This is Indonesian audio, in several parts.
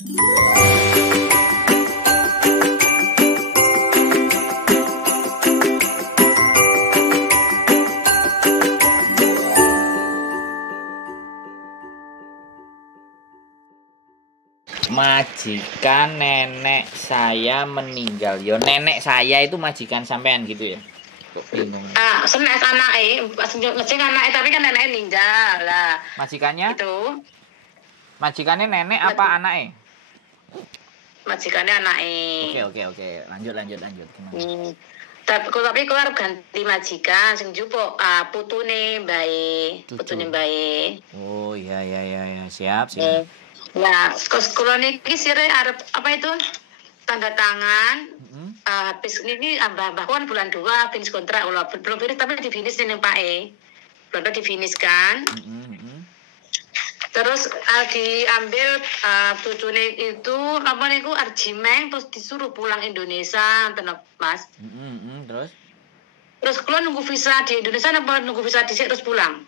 Majikan nenek saya meninggal. Yo nenek saya itu majikan sampean gitu ya? Kok bingung. Senek anake, ngecek anake tapi kan neneknya meninggal lah. Majikannya? Itu. Majikannya nenek apa anake? Majikannya anake. Oke. Lanjut. Gimana? Tapi keluar ganti majikan sing jupuk putune mbae. Oh iya. Siap. Nah, sekolah niki sire arep apa itu? Tanda tangan. Habis ini mbah kan bulan 2 finish kontrak belum finish tapi di finish ning Pak E. Belum di finish kan. Terus diambil cucune itu apa niku arjimeng terus disuruh pulang Indonesia tenan Mas. Terus kula nunggu visa di Indonesia apa nunggu visa di terus pulang?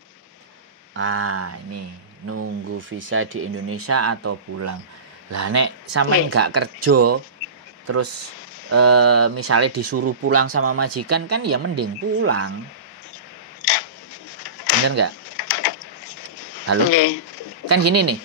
Ini nunggu visa di Indonesia atau pulang. Lah nek sampean gak kerja terus misalnya disuruh pulang sama majikan kan ya mending pulang. Bener nggak? Halo? Kan gini nih.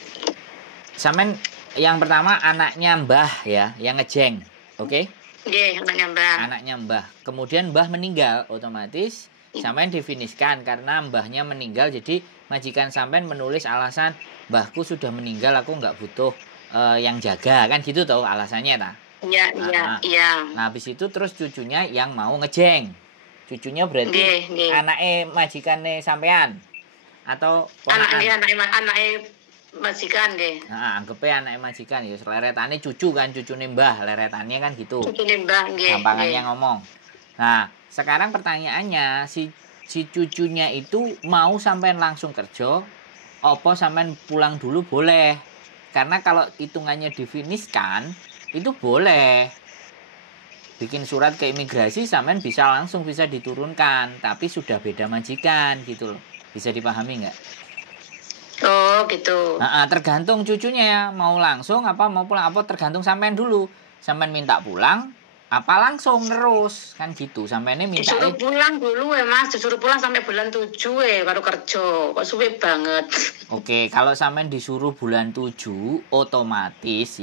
Sampean yang pertama anaknya Mbah ya, yang ngejeng. Oke? Anaknya Mbah. Kemudian Mbah meninggal, otomatis sampean difiniskan karena mbahnya meninggal. Jadi majikan sampean menulis alasan mbahku sudah meninggal, aku nggak butuh yang jaga, kan gitu tau alasannya ta? Iya. Nah, habis itu terus cucunya yang mau ngejeng. Cucunya berarti anaknya majikannya sampean atau anaknya majikan nggih. Nah, anggapnya anaknya majikan ya, leretannya cucu kan, cucune mbah, leretannya kan gitu. Cucune mbah nggih. Gampangannya ngomong. Nah, sekarang pertanyaannya si cucunya itu mau sampean langsung kerja, apa sampean pulang dulu boleh? Karena kalau hitungannya difiniskan itu boleh. Bikin surat ke imigrasi sampean langsung bisa diturunkan, tapi sudah beda majikan gitu loh. Bisa dipahami nggak? Oh gitu. Tergantung cucunya ya, mau langsung apa mau pulang, apa tergantung sampean dulu. Sampean minta pulang apa langsung terus kan gitu, sampeannya minta disuruh pulang dulu ya Mas, disuruh pulang sampai bulan 7 baru kerja, kok suwe banget. Oke, kalau sampean disuruh bulan 7 otomatis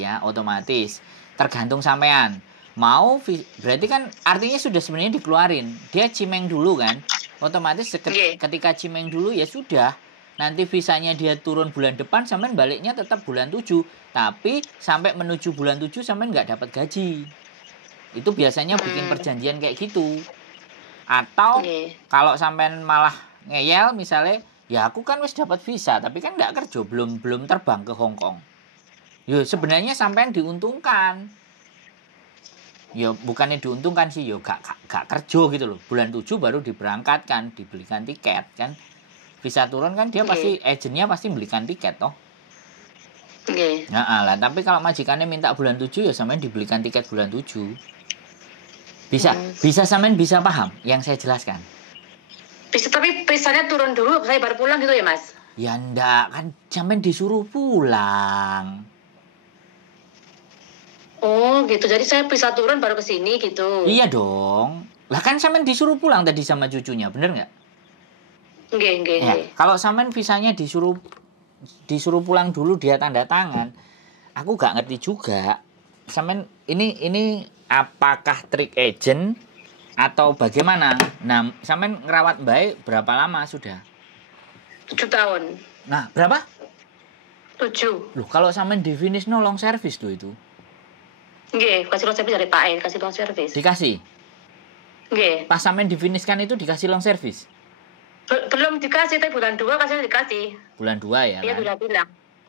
tergantung sampean mau, berarti kan artinya sudah sebenarnya dikeluarin, dia cimeng dulu kan, otomatis ketika cimeng dulu ya sudah, nanti visanya dia turun bulan depan, sampean baliknya tetap bulan 7, tapi sampai menuju bulan 7 sampean nggak dapat gaji. Itu biasanya bikin perjanjian kayak gitu. Atau kalau sampean malah ngeyel misalnya, ya aku kan wis dapat visa tapi kan nggak kerja, belum terbang ke Hong Kong. Yo sebenarnya sampean diuntungkan. Yo bukannya diuntungkan sih, yo gak kerja gitu loh. Bulan 7 baru diberangkatkan, dibelikan tiket kan. Visa turun kan dia pasti agennya pasti belikan tiket toh. Nah, lah tapi kalau majikannya minta bulan 7 ya sampean dibelikan tiket bulan 7. Bisa sampean bisa paham yang saya jelaskan? Bisa, tapi visanya turun dulu saya baru pulang gitu ya Mas? Ya enggak, kan sampean disuruh pulang. Oh gitu, jadi saya bisa turun baru ke sini gitu? Iya dong. Lah kan sampean disuruh pulang tadi sama cucunya, bener nggak? Nggih. Ya, kalau sampean visanya disuruh pulang dulu, dia tanda tangan, aku gak ngerti juga. Sampean ini apakah trik agent atau bagaimana? Nah, sampean ngerawat baik berapa lama sudah? 7 tahun. Nah, berapa? 7. Loh, kalau sampean di finish no long service tuh itu. Nggih, kasih long service dari Pak E, kasih long service. Dikasih? Nggih. Pas sampean di finish kan itu dikasih long service? Belum dikasih, tapi bulan 2 kasih dikasih. Bulan 2 ya? Iya, kan? bilang.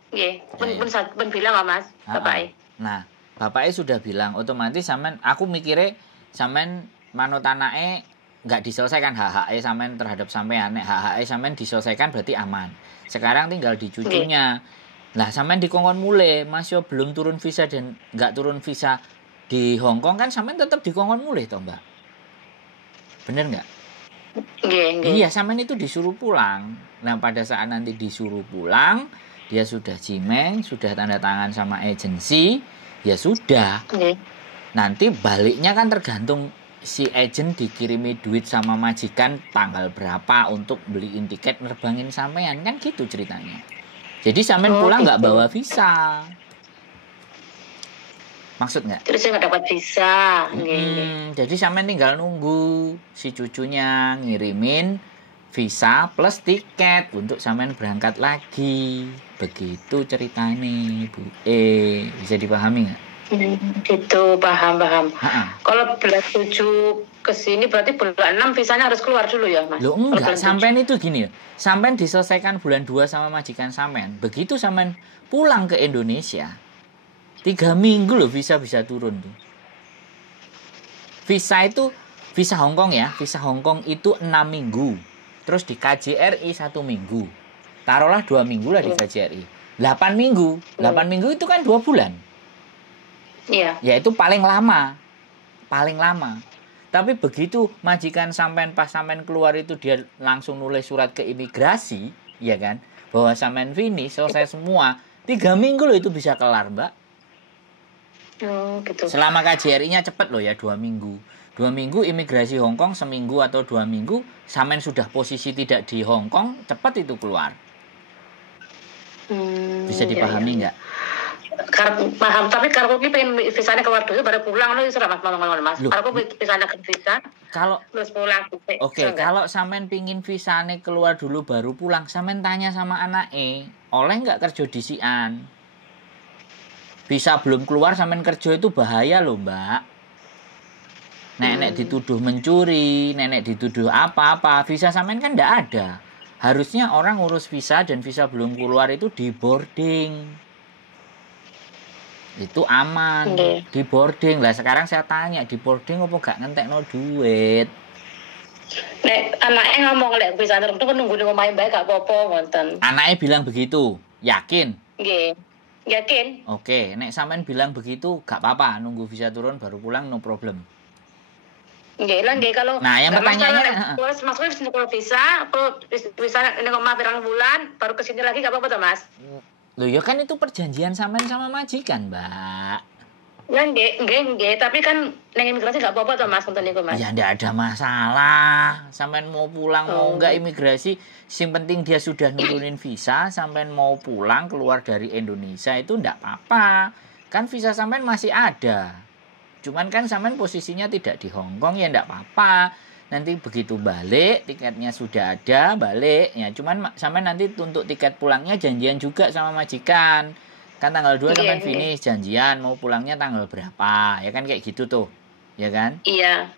Nggih, pun bilang nggak Mas, Bapak E. Nah, Bapak E sudah bilang, otomatis sampean, aku mikirnya sampean manut anake nggak diselesaikan hak-hak sampean terhadap sampean. Nek hak-hak sampean diselesaikan berarti aman. Sekarang tinggal di cucunya. Lah sampean dikongkon mulai, Mas yo belum turun visa dan nggak turun visa di Hong Kong kan sampean tetap dikongkon mulai toh, Mbak. Bener nggak? Nggih. Iya, sampean itu disuruh pulang. Nah, pada saat nanti disuruh pulang, dia sudah cimeng, sudah tanda tangan sama agensi, ya sudah. Nanti baliknya kan tergantung si agent dikirimi duit sama majikan tanggal berapa untuk beliin tiket nerbangin sampean, kan gitu ceritanya. Jadi sampean pulang nggak gitu. bawa visa. Maksud nggak? Terus saya nggak dapat visa. Jadi sampean tinggal nunggu si cucunya ngirimin visa plus tiket untuk sampean berangkat lagi. Begitu ceritanya, Bu. Bisa dipahami nggak? Gitu, paham. Kalau bulan 7 ke sini berarti bulan 6 visanya harus keluar dulu ya, Mas? Loh enggak, sampean itu gini ya. Sampean diselesaikan bulan 2 sama majikan sampean. Begitu sampean pulang ke Indonesia, 3 minggu loh visa bisa turun tuh. Visa Hongkong ya. Visa Hongkong itu 6 minggu. Terus di KJRI 1 minggu. Taruhlah 2 minggu lah di KJRI. 8 minggu. 8 minggu itu kan 2 bulan. Iya. Ya itu paling lama. Paling lama. Tapi begitu majikan sampean pas sampean keluar itu dia langsung nulis surat ke imigrasi, ya kan? Bahwa sampean finish, selesai semua. 3 minggu loh itu bisa kelar, Mbak. Gitu. Selama KJRI-nya cepet loh ya, 2 minggu. 2 minggu imigrasi Hongkong, seminggu atau 2 minggu, sampean sudah posisi tidak di Hongkong, cepet itu keluar. Bisa dipahami nggak? Paham, tapi kalau kita pengen visanya keluar dulu baru pulang, itu sudah Mas. Kalau visanya ke visa, kalau terus pulang. Oke, kalau sampean pingin visanya keluar dulu baru pulang, sampean tanya sama anaknya, oleh nggak kerja di sian? Visa belum keluar sampean kerja itu bahaya loh, Mbak. Nenek dituduh mencuri, nenek dituduh apa-apa, visa sampean kan nggak ada. Harusnya orang urus visa dan visa belum keluar itu di boarding. Itu aman, di boarding. Lah sekarang saya tanya, di boarding apa gak ngentekno duit? Nek anaknya ngomong lek visa turun itu nunggu ning omahe bae gak apa-apa ngoten. Anaknya bilang begitu, yakin? Nggih. Yakin? Oke, nek sampean bilang begitu gak apa-apa, nunggu visa turun baru pulang, no problem. Nggih lah, nggih kalau. Nah, yang pertanyaannya, maksudnya kalau visa, apa visa ning omah pirang bulan baru kesini lagi gak apa-apa toh, Mas? Loh ya kan itu perjanjian sampean sama majikan, Mbak. Ya nggih, tapi kan neng imigrasi gak apa-apa toh, Mas, ngoten niku, Mas. Ya ndak ada masalah. Sampean mau pulang mau enggak imigrasi, sing penting dia sudah nurunin visa, sampean mau pulang keluar dari Indonesia itu ndak apa-apa. Kan visa sampean masih ada. Cuman kan sampean posisinya tidak di Hongkong, ya ndak apa-apa. Nanti begitu balik, tiketnya sudah ada, balik. Ya cuman sampean nanti untuk tiket pulangnya janjian juga sama majikan. Kan tanggal 2 sampean finish, janjian mau pulangnya tanggal berapa. Ya kan kayak gitu tuh. Ya kan? Iya.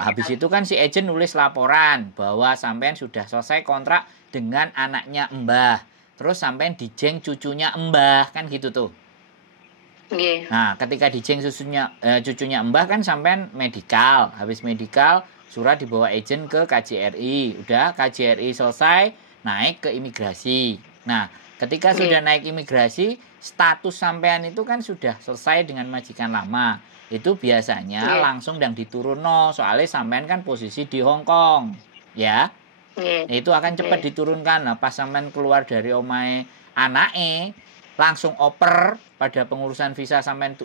Habis itu kan si agent nulis laporan bahwa sampean sudah selesai kontrak dengan anaknya Mbah. Terus sampean dijeng cucunya Mbah, kan gitu tuh. Okay. Nah, ketika dijeng cucunya Mbah kan sampean medikal. Habis medikal, surat dibawa agent ke KJRI. Udah KJRI selesai, naik ke imigrasi. Nah, ketika sudah naik imigrasi, status sampean itu kan sudah selesai dengan majikan lama. Itu biasanya langsung dan diturunno, soalnya sampean kan posisi di Hongkong, ya. Itu akan cepat diturunkan. Nah, pas sampean keluar dari omahe anake, langsung oper pada pengurusan visa sampean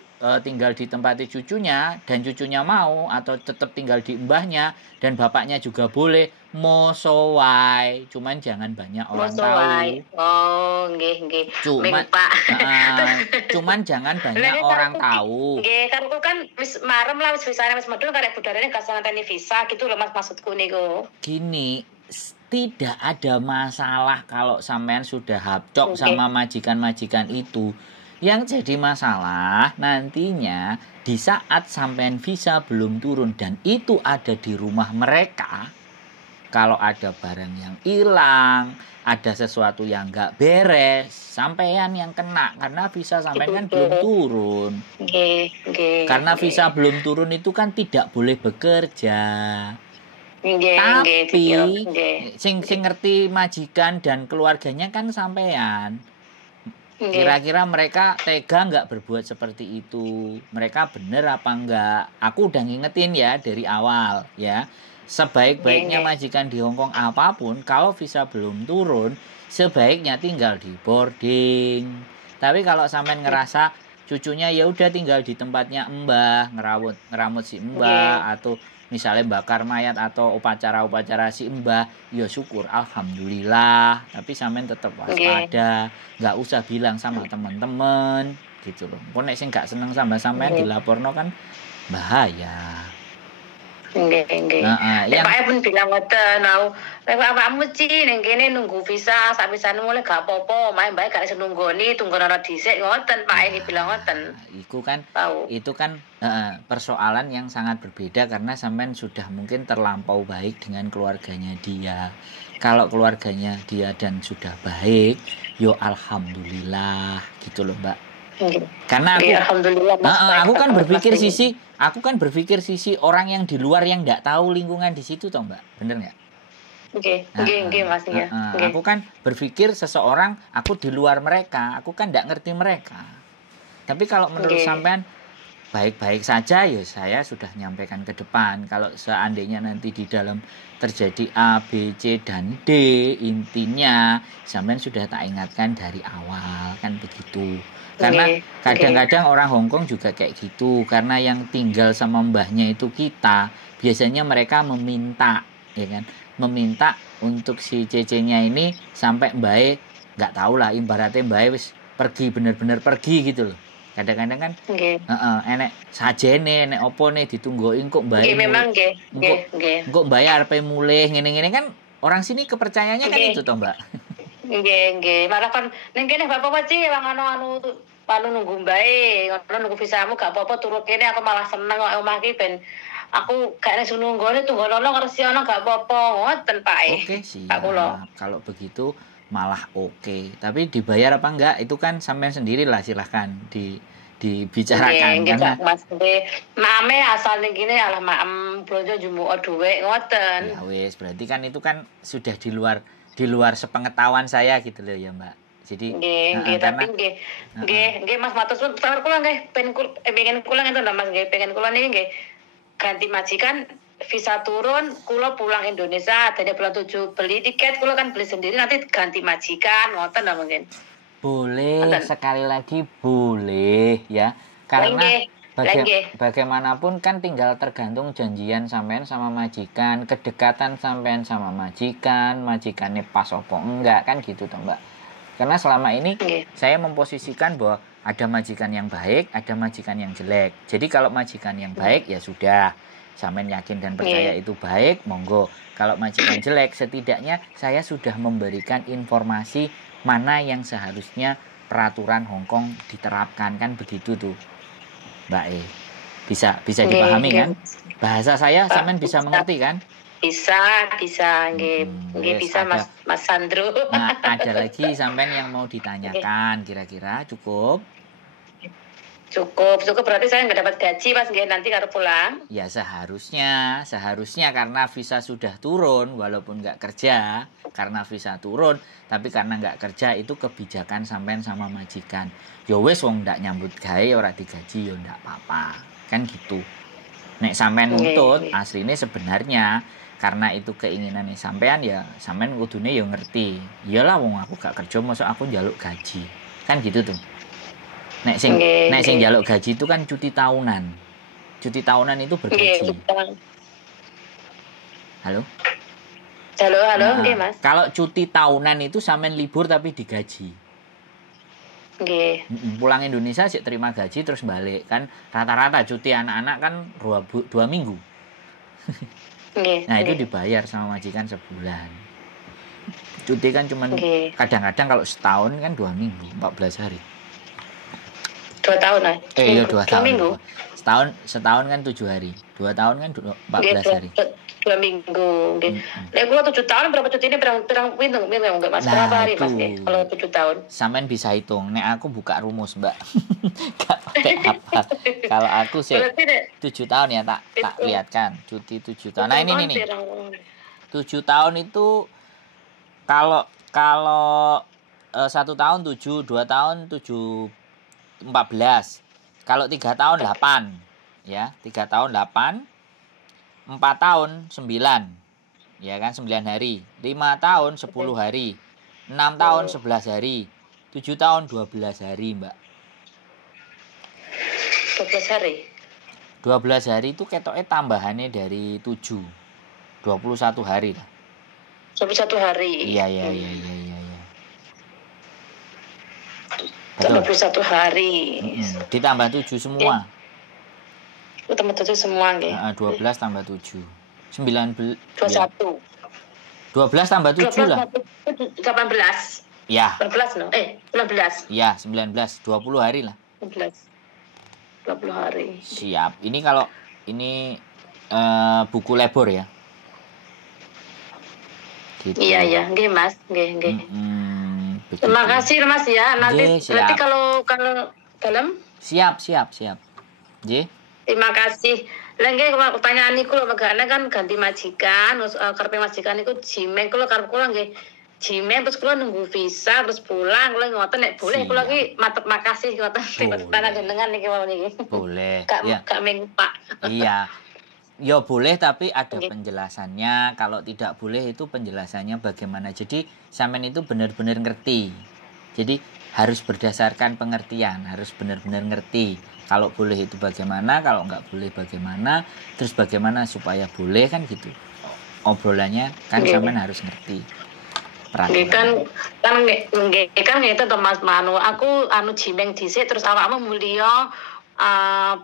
tinggal di tempati cucunya, dan cucunya mau atau tetap tinggal di mbahnya dan bapaknya juga boleh mosowai, cuman jangan banyak orang tahu. Oh, nggih. Cuman jangan banyak orang tahu. Nggih, karo kan wis marem lah, wis visane wis medhun karek budarane gak sangateni visa gitu loh, Mas, maksudku niku. Gini, tidak ada masalah kalau sampean sudah hapcok sama majikan-majikan itu. Yang jadi masalah nantinya di saat sampean visa belum turun dan itu ada di rumah mereka, kalau ada barang yang hilang, ada sesuatu yang nggak beres, sampean yang kena karena visa sampean kan belum turun. Karena visa belum turun itu kan tidak boleh bekerja. Tapi sing ngerti majikan dan keluarganya kan sampean. Kira-kira mereka tega nggak berbuat seperti itu? Mereka bener apa enggak? Aku udah ngingetin ya dari awal ya. Sebaik-baiknya majikan di Hongkong apapun, kalau visa belum turun, sebaiknya tinggal di boarding. Tapi kalau sampean ngerasa cucunya ya udah tinggal di tempatnya mbah, ngeramut si mbah, atau misalnya bakar mayat atau upacara-upacara si mbah, ya syukur, alhamdulillah. Tapi sampean tetap waspada, nggak usah bilang sama teman-teman gitu loh. Kok nek sing gak seneng sama sampean dilaporno kan bahaya. Nggih. Yang Pak pun bilang ngoten, awakmu Ci ning kene nunggu visa, sak visane mulai gak apa-apa, mae mbake gak iso nunggoni, tunggono dhisik ngoten Pak bilang ngoten. Itu kan persoalan yang sangat berbeda karena sampean sudah mungkin terlampau baik dengan keluarganya dia. Kalau keluarganya dia dan sudah baik, yo alhamdulillah gitu loh, Mbak. Karena aku kan berpikir sisi orang yang di luar yang nggak tahu lingkungan di situ toh Mbak, bener nggak? Oke, Mas ya. Aku kan berpikir seseorang, aku di luar mereka, aku kan nggak ngerti mereka. Tapi kalau menurut sampean baik-baik saja, ya saya sudah nyampaikan ke depan. Kalau seandainya nanti di dalam terjadi A, B, C, dan D, intinya sampean sudah tak ingatkan dari awal, kan begitu. Karena kadang-kadang orang Hongkong juga kayak gitu. Karena yang tinggal sama mbahnya itu kita, biasanya mereka meminta, ya kan, meminta untuk si cece-nya ini sampai mbak nggak tahu lah, ibaratnya mbak wis pergi, bener-bener pergi gitu loh. Kadang-kadang kan enek sajene, enek opo nih ditungguin kok mbak kok bayar pe mulih ngene-ngene kan, orang sini kepercayaannya kan itu toh Mbak. Nggih. Malah kan ning kene bapak Ci wong anu nunggu mbae, nunggu visamu gak apa-apa turu kene, aku malah seneng kok omah ki ben aku gak iso nunggone tunggono ngersi ana gak apa-apa ngoten Pak. Oke, siap. Kalau begitu malah oke. Tapi dibayar apa enggak itu kan sampean sendirilah, silahkan dibicarakan. Karena Mas mame asal ning kene alah maem blonjo jumuh dhuwit ngoten. Ya wis, berarti kan itu kan sudah di luar sepengetahuan saya gitu loh ya Mbak. Jadi nggih Mas matur suwun kula nggih pengen kula ngeten Mas nggih pengen kula niki nggih ganti majikan visa turun kula pulang Indonesia dene bulan 7 beli tiket kula kan beli sendiri nanti ganti majikan ngoten lah mungkin. Boleh, sekali lagi boleh ya. Karena bagaimanapun kan tinggal tergantung janjian sampean sama majikan, kedekatan sampean sama majikannya pas opo enggak kan gitu toh Mbak. Karena selama ini saya memposisikan bahwa ada majikan yang baik, ada majikan yang jelek. Jadi kalau majikan yang baik ya sudah, sampean yakin dan percaya itu baik, monggo. Kalau majikan jelek, setidaknya saya sudah memberikan informasi mana yang seharusnya peraturan Hongkong diterapkan, kan begitu tuh Mbak bisa dipahami kan? Bahasa saya sampean bisa mengerti kan? Bisa nggih bisa Mas Sandro. Nah, ada lagi sampean yang mau ditanyakan, kira-kira cukup berarti saya nggak dapat gaji Mas nggih nanti karo pulang. Ya seharusnya karena visa sudah turun walaupun nggak kerja, karena visa turun tapi karena nggak kerja itu kebijakan sampean sama majikan. Ya wis wong ndak nyambut gawe ora digaji ya ndak apa-apa. Kan gitu. Nek sampean nuntut asline sebenarnya karena itu keinginan sampean ya sampean kudune ya ngerti. Iyalah wong aku gak kerja mosok aku njaluk gaji. Kan gitu tuh. Nek sing njaluk gaji itu kan cuti tahunan. Cuti tahunan itu bergaji. Halo, nggih Mas. Kalau cuti tahunan itu sampean libur tapi digaji. Nggih. Pulang Indonesia sih terima gaji terus balik. Kan rata-rata cuti anak-anak kan 2 minggu. Nah itu dibayar sama majikan sebulan. Cuti kan cuman kadang-kadang kalau setahun kan 2 minggu, 14 hari. 2 tahun lah. Iya 2 tahun. Minggu. Setahun kan 7 hari. 2 tahun kan 14 hari. 2 minggu. Nek kula 7 tahun berapa cutine pirang pinten enggak Mas? Berapa hari Mas kalau 7 tahun? Sampean bisa hitung. Nek aku buka rumus, Mbak. Gak pakai apa. Kalau aku sih 7 tahun ya tak lihatkan. Cuti 7 tahun. Nah ini nih. 7 tahun itu kalau 1 tahun 7, 2 tahun 7 14. Kalau 3 tahun 8. Ya, 3 tahun 8. 4 tahun 9. Ya kan 9 hari. 5 tahun 10 hari. 6 6 tahun 11 hari. 7 tahun 12 hari, Mbak. 12 hari. 12 hari itu ketoknya tambahannya dari 7. 21 hari lah. 21 hari. Iya. Betul. 21 hari. Ditambah 7 semua. Tambah 7 semua nggih. 12 tambah 7. 19 21. 12 tambah 7 lah. 18. Ya. 18 no. 19. Iya, 19. 20 hari lah. 19. 20 hari. Siap. Ini kalau ini buku lebor ya. Gitu. Iya, nggih Mas, nggih. Terima kasih Mas ya. Nanti berarti kalau dalam siap. Nggih. Terima kasih. Lah nggih pertanyaan niku lho megane kan ganti majikan, karepe majikan niku jimeng kula karep kula nggih jimeng terus kula nunggu visa terus pulang kula ngoten nek boleh kula iki matur makasih ngoten tanah jenengan niki wau niki. Boleh. Gak mengpak. Iya. Ya boleh tapi ada penjelasannya. Kalau tidak boleh itu penjelasannya bagaimana. Jadi sampean itu benar-benar ngerti. Jadi harus berdasarkan pengertian, harus benar-benar ngerti. Kalau boleh itu bagaimana, kalau nggak boleh bagaimana, terus bagaimana supaya boleh kan gitu. Obrolannya kan sampean harus ngerti. Kan itu Mas Manu. Aku jimeng dhisik terus awakmu mulya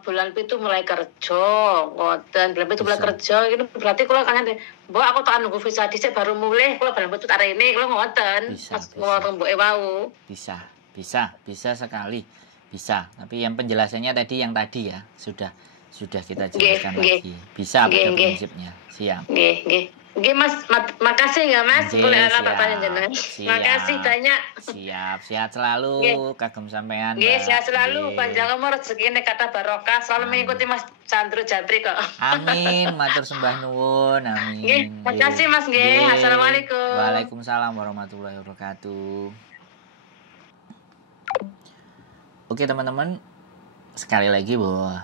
bulan itu mulai kerja, ngoten. Bulan itu mulai kerja, itu berarti kalau kangen, mbok aku tak nunggu visa dhisik baru mulai, kalau bulan itu tak rene, kalau ngoten. Ngoten mboke wau. Bisa sekali. Bisa. Tapi yang penjelasannya tadi ya, sudah kita jelaskan lagi. Bisa pada prinsipnya. Siap. Nggih Mas, makasih ya Mas. Boleh tak tanya jenengan. Makasih banyak. Siap, sehat selalu. Kagem sampean. Nggih, sehat selalu. Panjang umur rezekine kata barokah. Selalu mengikuti Mas Chandra Jabri kok. Amin, matur sembah nuwun. Amin. Nggih, makasih Mas nggih. Assalamualaikum. Waalaikumsalam warahmatullahi wabarakatuh. Oke teman-teman, sekali lagi bahwa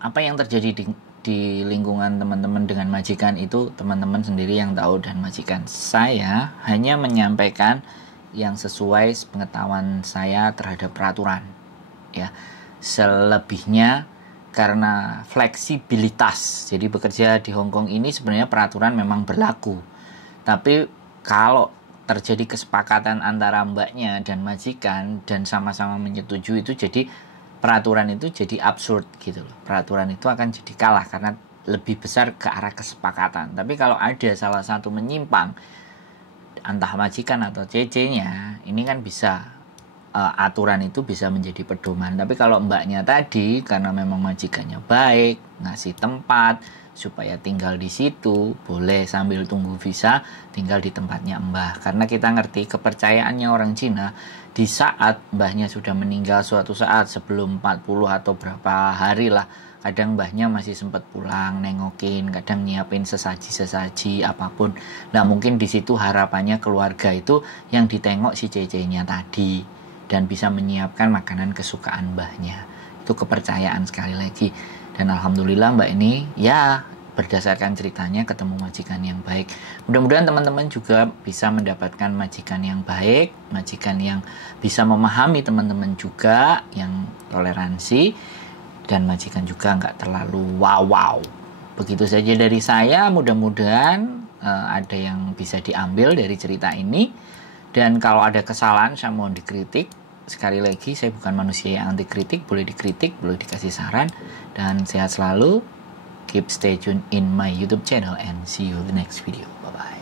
apa yang terjadi di lingkungan teman-teman dengan majikan itu teman-teman sendiri yang tahu, dan majikan saya hanya menyampaikan yang sesuai pengetahuan saya terhadap peraturan ya. Selebihnya karena fleksibilitas, jadi bekerja di Hong Kong ini sebenarnya peraturan memang berlaku, tapi kalau terjadi kesepakatan antara mbaknya dan majikan dan sama-sama menyetujui itu, jadi peraturan itu jadi absurd gitu loh. Peraturan itu akan jadi kalah karena lebih besar ke arah kesepakatan. Tapi kalau ada salah satu menyimpang, entah majikan atau CC-nya, ini kan bisa aturan itu bisa menjadi pedoman. Tapi kalau mbaknya tadi karena memang majikannya baik, ngasih tempat supaya tinggal di situ, boleh sambil tunggu visa tinggal di tempatnya mbah. Karena kita ngerti kepercayaannya orang Cina, di saat mbahnya sudah meninggal suatu saat sebelum 40 atau berapa hari lah, kadang mbahnya masih sempat pulang nengokin, kadang nyiapin sesaji apapun. Nah mungkin di situ harapannya keluarga itu yang ditengok si CC-nya tadi dan bisa menyiapkan makanan kesukaan mbahnya. Itu kepercayaan sekali lagi. Dan alhamdulillah mbak ini ya berdasarkan ceritanya ketemu majikan yang baik. Mudah-mudahan teman-teman juga bisa mendapatkan majikan yang baik, majikan yang bisa memahami teman-teman juga, yang toleransi, dan majikan juga nggak terlalu wow. Begitu saja dari saya, mudah-mudahan ada yang bisa diambil dari cerita ini. Dan kalau ada kesalahan saya mohon dikritik. Sekali lagi, saya bukan manusia yang anti kritik, boleh dikritik, boleh dikasih saran, dan sehat selalu. Keep stay tuned in my YouTube channel and see you the next video. Bye bye.